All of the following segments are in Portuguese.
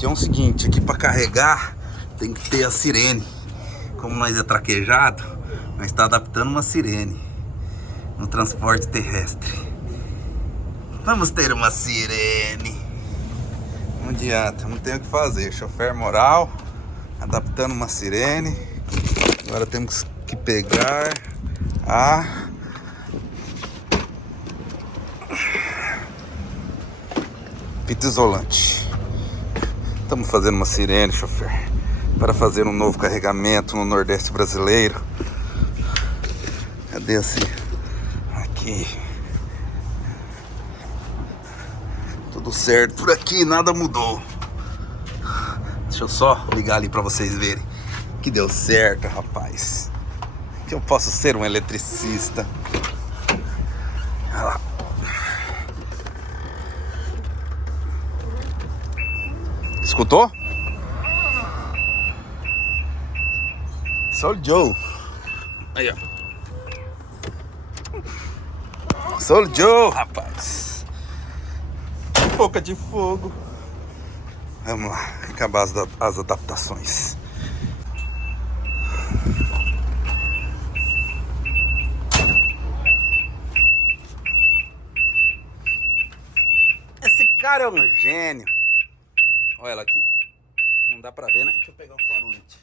Aqui é o seguinte, aqui para carregar tem que ter a sirene. Como nós é traquejado, nós está adaptando uma sirene no transporte terrestre. Vamos ter uma sirene. Não adianta, não tem o que fazer. Chofer moral, adaptando uma sirene. Agora temos que pegar a fita isolante. Estamos fazendo uma sirene, chofer, para fazer um novo carregamento no Nordeste brasileiro. Cadê assim? Aqui. Tudo certo por aqui, nada mudou. Deixa eu só ligar ali para vocês verem que deu certo, rapaz. Que eu posso ser um eletricista. Olha lá. Escutou? Sou o Joe. Aí, ó. Sou o Joe, rapaz. Boca de fogo. Vamos lá, acabar as adaptações. Esse cara é um gênio. Olha ela aqui. Não dá pra ver, né? Deixa eu pegar o farolete.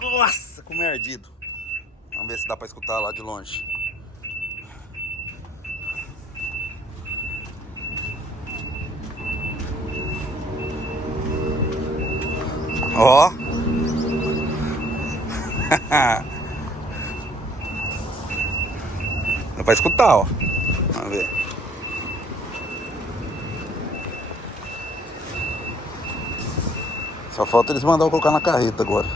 Nossa, como é ardido. Vamos ver se dá pra escutar lá de longe. Ó. Dá pra escutar, ó. Vamos ver. Só falta eles mandar eu colocar na carreta agora.